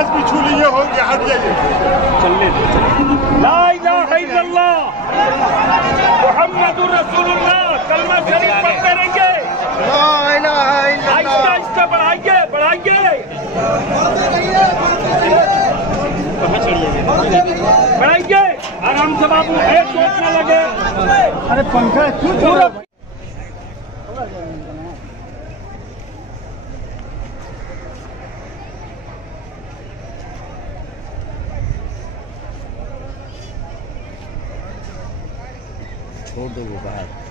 सांस भी छू लिए हो गया। हट जाइए, चलने दो। ला इलाहा इल्लल्लाह मुहम्मदुर रसूलुल्लाह कलमा शरीफ पढ़ते रहेंगे। आहिस्ता आहिस्ता बढ़ाइए बढ़ाइए, बढ़ाइए आराम से बाबू, एक चोट न लगे। अरे पंखा पूरा छोड़ दो वो बाहर।